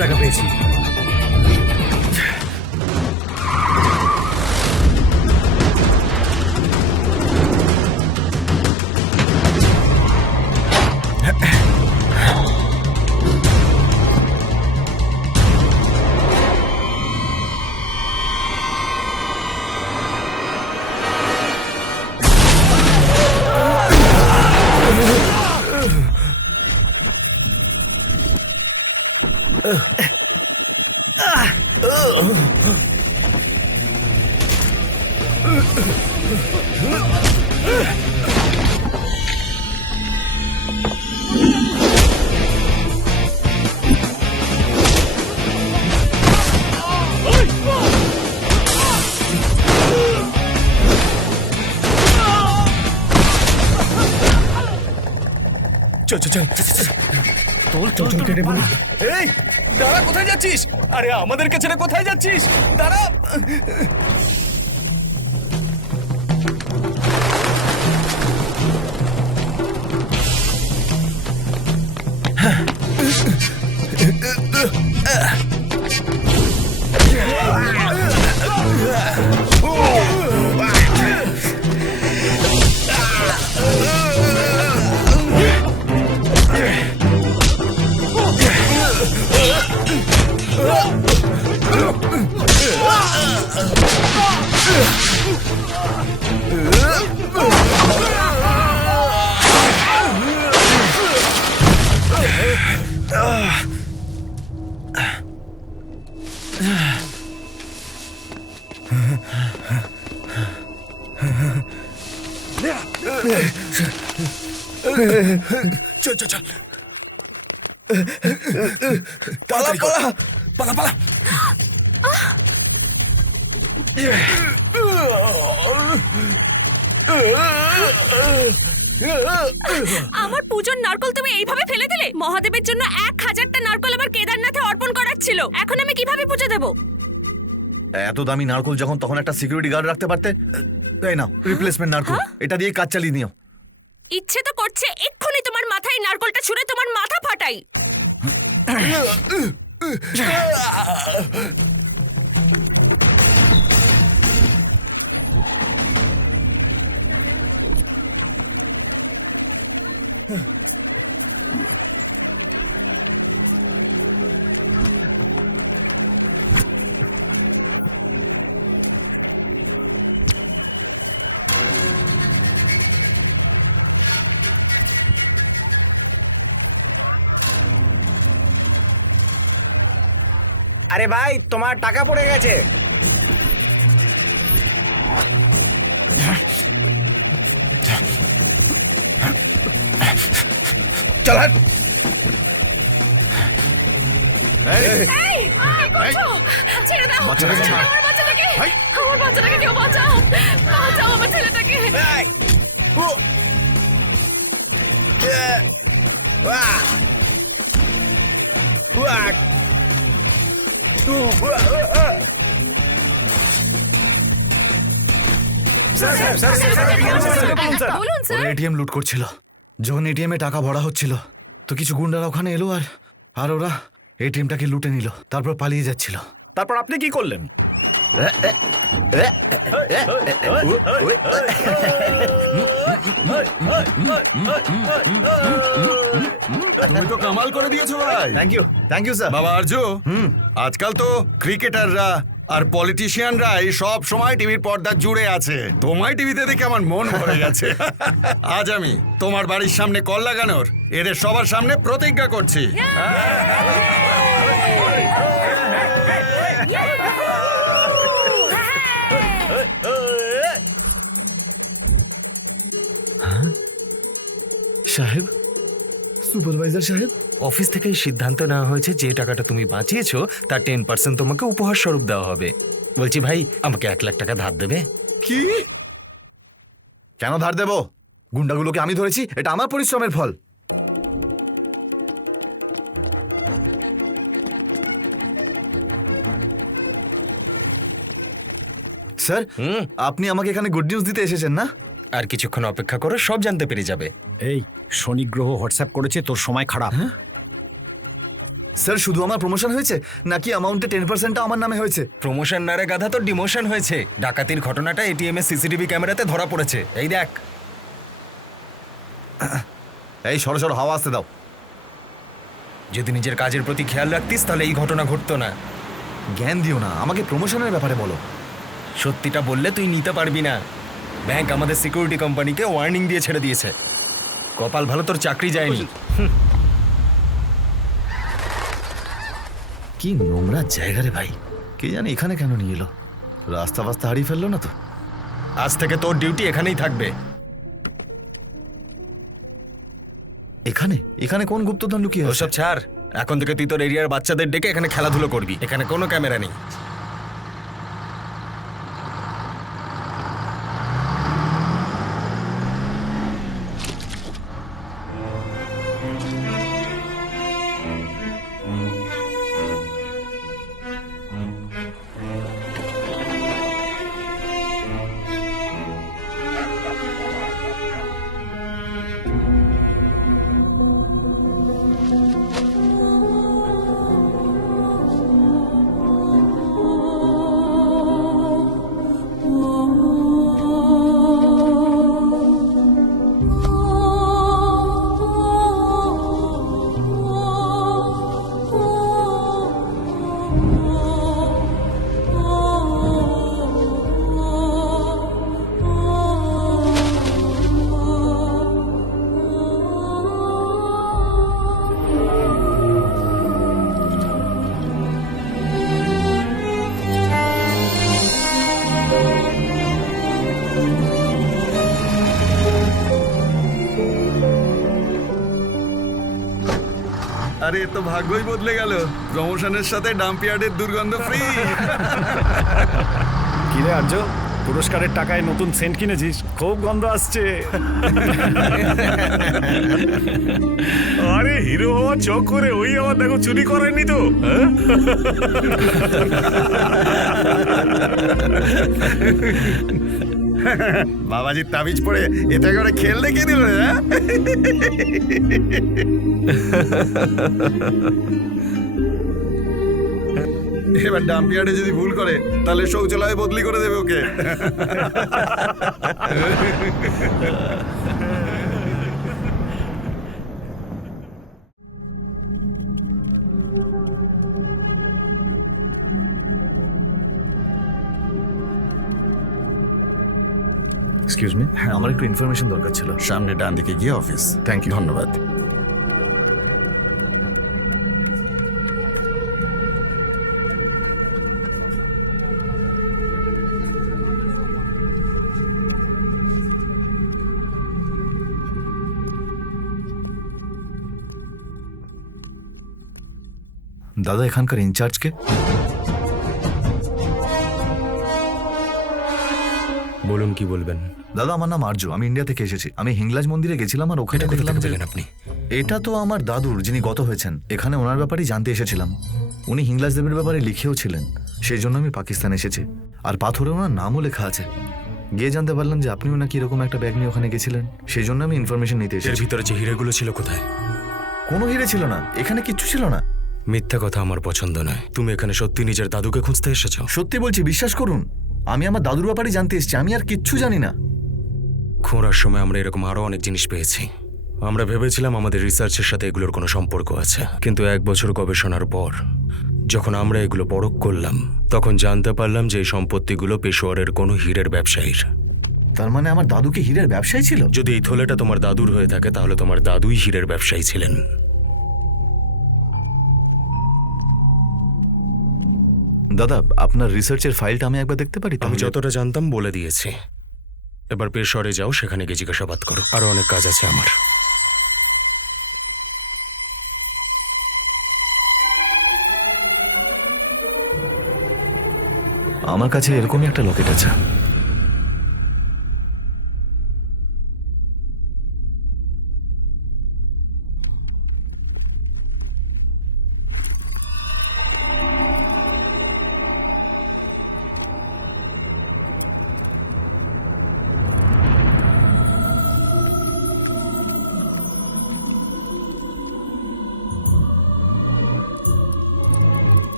টাকা পেয়েছি। চল চল চল চল কেটে বলি। এই দাঁড়া, কোথায় যাচ্ছিস? আরে আমাদেরকে ছেড়ে কোথায় যাচ্ছিস? দাঁড়া। চল চল চল, পালা পালা পালা পালা। আমার পূজোর নারকল তুমি এইভাবে ফেলে দিলে? মহাদেবের জন্য 1000টা নারকল আমার কেদারনাথে অর্পণ করার ছিল, এখন আমি কিভাবে পুজো দেব? এত দামি নারকল যখন, তখন একটা সিকিউরিটি গার্ড রাখতে পারতে। তাই না, রিপ্লেসমেন্ট নারকল, এটা দিয়ে কাজ চালিয়ে নিও। ইচ্ছে তো করছে এক্ষুনি তোমার মাথায় নারকলটা ছুঁড়ে তোমার মাথা ফাটাই। আরে ভাই, তোমার টাকা পড়ে গেছে। চল হাট। এই, কি করছো? ছেড়ে দাও। বাচ্চাটাকে ছাড়। আমার বাচ্চাটাকে, আমার বাচ্চাটাকে কেউ বাঁচাও, বাঁচাও আমার ছেলেটাকে। এই, ও, ওয়া, ওয়া, বলুন স্যার। ওরা এটিএম লুট করছিল। যখন এটিএম এ টাকা ভরা হচ্ছিল, তো কিছু গুন্ডারা ওখানে এলো আর ওরা এটিএমটাকে লুটে নিল, তারপর পালিয়ে যাচ্ছিল। তারপর আপনি কি করলেন? তুমি তো কামাল করে দিয়েছো ভাই। Thank you sir. বাবা আরজু, আজকাল তো ক্রিকেটাররা আর পলিটিশিয়ানরাই সব সময় টিভির পর্দা জুড়ে আছে। তোমায় টিভিতে দেখে আমার মন ভরে গেছে। আজ আমি তোমার বাড়ির সামনে কল লাগানোর এদের সবার সামনে প্রতিজ্ঞা করছি। সাহেব, সুপারভাইজার সাহেব, অফিস থেকেই সিদ্ধান্ত নেওয়া হয়েছে যে টাকাটা তুমি বাঁচিয়েছো তার 10% তোমাকে উপহার স্বরূপ দেওয়া হবে। বলছি ভাই, আমাকে 1 লাখ টাকা ধার দেবে? কি? কেন ধার দেব? গুন্ডাগুলোকে আমি ধরেছি, এটা আমার পরিশ্রমের ফল। স্যার, আপনি আমাকে এখানে গুড নিউজ দিতে এসেছেন না? আর কিছুক্ষণ অপেক্ষা করো, সব জানতে পেরে যাবে। এই শনি গ্রহ হোয়াটসঅ্যাপ করেছে, তোর সময় খারাপ। স্যার শুধু আমার প্রমোশন হয়েছে নাকি অ্যামাউন্টে 10%টা আমার নামে হয়েছে? প্রমোশন না রে গাধা, তো ডিমোশন হয়েছে। ডাকাতির ঘটনাটা এটিএম এর সিসিটিভি ক্যামেরাতে ধরা পড়েছে। এই দেখ। এই সরো সরো, হাওয়া আসতে দাও। যদি নিজের কাজের প্রতি খেয়াল রাখতিস তাহলে এই ঘটনা ঘটতো না। জ্ঞান দিও না আমাকে, প্রমোশনের ব্যাপারে বলো। সত্যিটা বললে তুই নিতে পারবি না। ব্যাংক আমাদের সিকিউরিটি কোম্পানিকে ওয়ার্নিং দিয়ে ছেড়ে দিয়েছে। কপাল ভালো তোর চাকরি যায়নি। কি নোংরা জায়গা রে ভাই, কে জানে এখানে কেন নিয়ে এলো। রাস্তা ফাস্তা হারিয়ে ফেললো না তো? আজ থেকে তোর ডিউটি এখানেই থাকবে। এখানে এখানে কোন গুপ্তধন লুকিয়ে আছে? ওসব ছাড়, এখন থেকে তুই তোর এরিয়ার বাচ্চাদের ডেকে এখানে খেলাধুলো করবি। এখানে কোনো ক্যামেরা নেই। আরে এ তো ভাগ্যই বদলে গেল, প্রমোশনের সাথে ডাম্পিয়ার্ডের দুর্গন্ধ ফ্রি। কিরে আর্য, পুরস্কারের টাকায় নতুন সেন্ট কিনেছিস? খুব গন্ধ আসছে। আরে হিরো হওয়া চক করে ওই আমার দেখো চুরি করেনি তো? বাবাজির তাবিজ পড়ে এতে করে খেল দেখিয়ে দিল রে। হ্যাঁ? এবার ডাম্পিয়ার্ডে যদি ভুল করে তাহলে শৌচালয় বদলি করে দেবে ওকে। এক্সকিউজ মি, আমার একটু ইনফরমেশন দরকার ছিল। সামনে ডান দিকে গিয়ে অফিস। Thank you. ধন্যবাদ। দাদা এখানকার ইনচার্জকে? বলুন কি বলবেন? দাদা আমার নাম আর্য, আমি ইন্ডিয়া থেকে এসেছি। আমি হিংলাজ মন্দিরে গেছিলাম আর ওখানে দেখলাম যে আপনি এটা তো আমার দাদুর, যিনি গত হয়েছেন। এখানে ওনার ব্যাপারেই জানতে এসেছিলাম। উনি হিংলাজ দেবের ব্যাপারে লিখেও ছিলেন, সেই জন্য আমি পাকিস্তান এসেছি। আর পাথরে ওনার নামও লেখা আছে। গিয়ে জানতে পারলাম যে আপনিও নাকি এরকম একটা ব্যাগ নিয়ে ওখানে গেছিলেন, সেই জন্য আমি ইনফরমেশন নিতে এর এসেছি। ভিতরে যে হিরেগুলো ছিল কোথায়? কোনো হিরে ছিল না, এখানে কিচ্ছু ছিল না। মিথ্যা কথা আমার পছন্দ নয়। তুমি এখানে সত্যি নিজের দাদুকে খুঁজতে এসেছো? সত্যি বলছি, বিশ্বাস করুন। আমি আমার দাদুর ব্যাপারে জানতে এসেছি, আমি আর কিচ্ছু জানি না। খোঁড়ার সময় আমরা এরকম আরো অনেক জিনিস পেয়েছি। আমরা ভেবেছিলাম আমাদের রিসার্চের সাথে এগুলোর কোনো সম্পর্ক আছে, কিন্তু 1 বছর গবেষণার পর যখন আমরা এগুলো পরখ করলাম তখন জানতে পারলাম যে এই সম্পত্তিগুলো পেশোয়ারের কোনো হীরের ব্যবসায়ীর। তার মানে আমার দাদু কি হীরের ব্যবসায়ী ছিল? যদি এই থলেটা তোমার দাদুর হয়ে থাকে তাহলে তোমার দাদুই হীরের ব্যবসায়ী ছিলেন। দাদা আপনার রিসার্চের ফাইলটা আমি একবার দেখতে পারি? আমি যতটা জানতাম বলে দিয়েছি। এবার পেশোয়ারে যাও, সেখানে গিয়ে জিজ্ঞাসাবাদ করো। আরো অনেক কাজ আছে আমার। আমার কাছে এরকমই একটা লকেট আছে।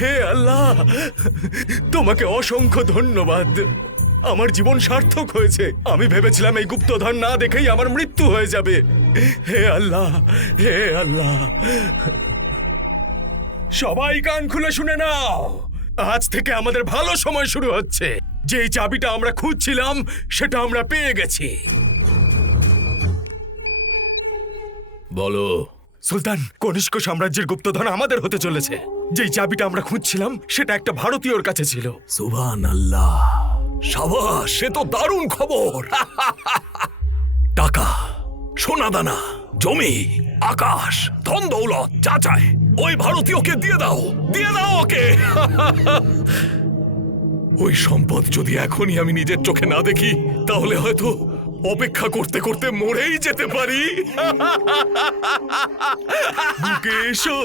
হে আল্লাহ, তোমাকে অসংখ্য ধন্যবাদ। আমার জীবন সার্থক হয়েছে। আমি ভেবেছিলাম এই গুপ্তধন না দেখেই আমার মৃত্যু হয়ে যাবে। হে আল্লাহ, হে আল্লাহ। সবাই কান খুলে শুনে নাও, আজ থেকে আমাদের ভালো সময় শুরু হচ্ছে। যেই চাবিটা আমরা খুঁজছিলাম সেটা আমরা পেয়ে গেছি। বলো। সুলতান, কনিষ্ক সাম্রাজ্যের গুপ্তধন আমাদের হতে চলেছে। যেই চাবিটা আমরা খুঁজছিলাম সেটা একটা ভারতীয়র কাছে ছিল। সুবহানাল্লাহ, সাবাস, সে তো দারুণ খবর। টাকা, সোনাদানা, জমি, আকাশ, ধন দৌলত যা চায় ওই ভারতীয়কে দিয়ে দাও, দিয়ে দাও ওকে। ওই সম্পদ যদি এখনই আমি নিজের চোখে না দেখি তাহলে হয়তো অপেক্ষা করতে করতে মরেই যেতে পারি। বুকে এসো।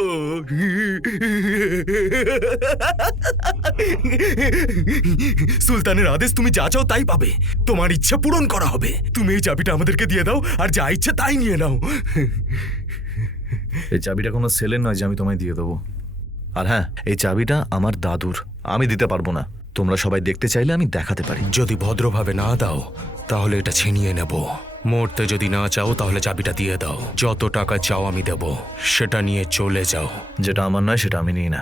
সুলতানের আদেশ, তুমি যা চাও তাই পাবে। তোমার ইচ্ছা পূরণ করা হবে। তুমি এই চাবিটা আমাদেরকে দিয়ে দাও আর যা ইচ্ছা তাই নিয়ে নাও। এই চাবিটা কোনো সেলের নয় যে আমি তোমায় দিয়ে দেবো। আর হ্যাঁ, এই চাবিটা আমার দাদুর, আমি দিতে পারবো না। তোমরা সবাই দেখতে চাইলে আমি দেখাতে পারি। যদি ভদ্রভাবে না দাও তাহলে এটা ছিনিয়ে নেব। মরতে যদি না চাও তাহলে চাবিটা দিয়ে দাও। যত টাকা চাও আমি দেব, সেটা নিয়ে চলে যাও। যেটা আমার নয় সেটা আমি নিই না,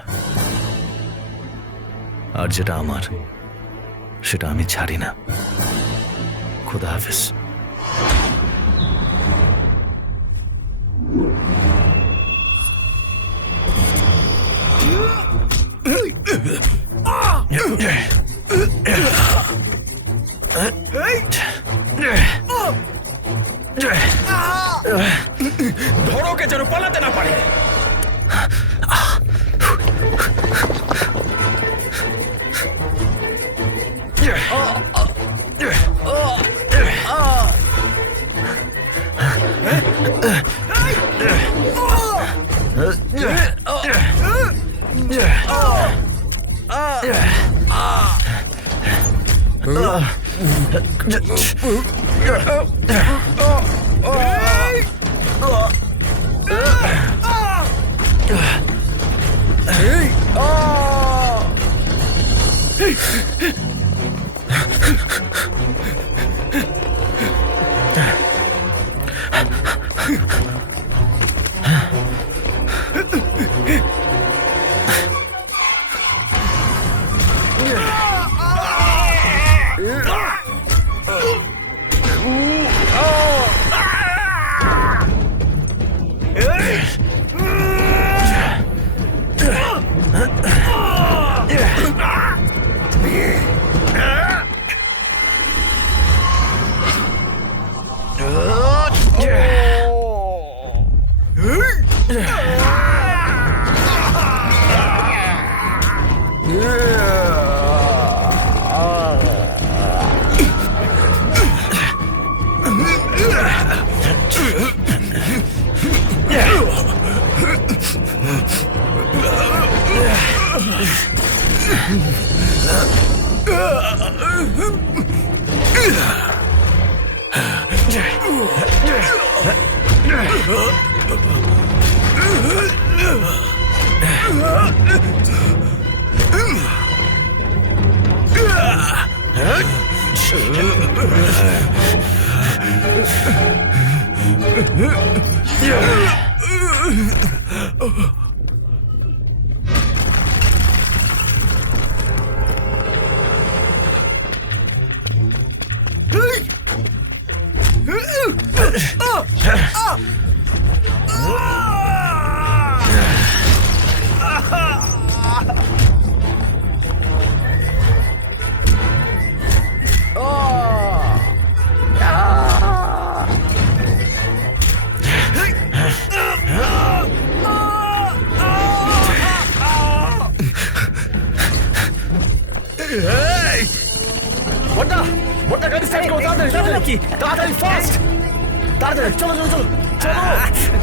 আর যেটা আমার সেটা আমি ছাড়ি না। খোদা হাফেজ। ধরোকে যেন পালাতে না পারে।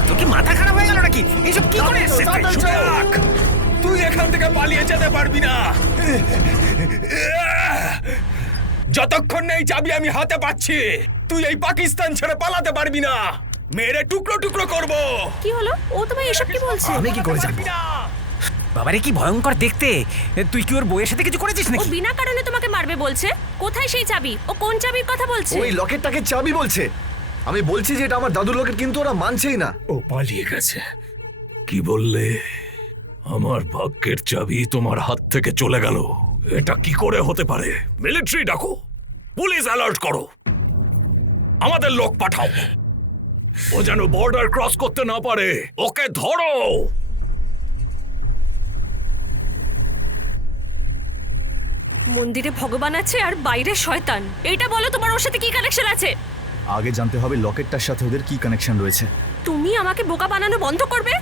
তোর কি মাথা খারাপ হয়ে গেল নাকি? এইসব কি করে এসেছে? তুই এখান থেকে পালিয়ে যেতে পারবি না যতক্ষণ না এই চাবি আমি হাতে পাচ্ছি। তুই এই পাকিস্তান ছেড়ে পালাতে পারবি না। মেরে টুকরো টুকরো করব। কি হলো? ও তোমায় এসব কি বলছে? আমি কি করে জানবো? বাবারে কি ভয়ঙ্কর দেখতে। তুই কি ওর বউয়ের সাথে কিছু করেছিস ও নাকি? বিনা কারণে তোমাকে মারবে বলছে। কোথায় সেই চাবি? ও কোন চাবির কথা বলছে? ওই লকেটটাকে চাবি বলছে। আমি বলছি যে এটা আমার দাদুর লকেট, কিন্তু ওরা মানছেই না। ও পালিয়ে গেছে। কি বললে? আমার ভাগ্যের চাবি তোমার হাত থেকে চলে গেল। এটা কি করে হতে পারে? মিলিটারি ডাকো, পুলিশ অ্যালার্ট করো, আমাদের লোক পাঠাও। ও যেন বর্ডার ক্রস করতে না পারে। ওকে ধরো। মন্দিরে ভগবান আছে আর বাইরে শয়তান। এটা বলো তোমার ওর সাথে কি কানেকশন আছে? আগে জানতে হবে লকেটটার সাথে ওদের কি কানেকশন রয়েছে। তুমি আমাকে বোকা বানানো বন্ধ করবে?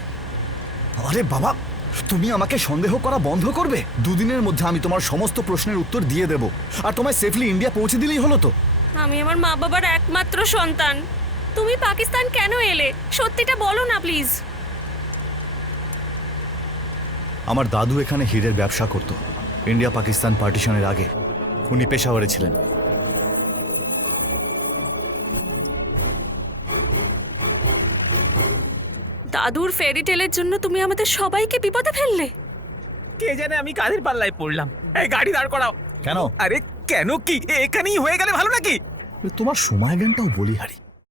আরে বাবা, তুমি আমাকে সন্দেহ করা বন্ধ করবে। দুদিনের মধ্যে আমি তোমার সমস্ত প্রশ্নের উত্তর দিয়ে দেব, আর তোমায় সেফলি ইন্ডিয়া পৌঁছে দিলেই হলো তো। আমি আমার মা বাবার একমাত্র সন্তান। তুমি পাকিস্তান কেন এলে? সত্যিটা বলো না প্লিজ। আমার দাদু এখানে হীরের ব্যবসা করত ইন্ডিয়া পাকিস্তান পার্টিশনের আগে। উনি পেশাওয়ারে ছিলেন। দাদুর ফেরি টেলের জন্য তুমি আমাদের সবাইকে বিপদে ফেললে। কে জানে আমি কাদের পাল্লায় পড়লাম। এই গাড়ি দাঁড় করাও। কেন? আরে কেন কি? এখানেই হয়ে গেলে ভালো নাকি? তোমার সময় জ্ঞানটাও বলিহারি।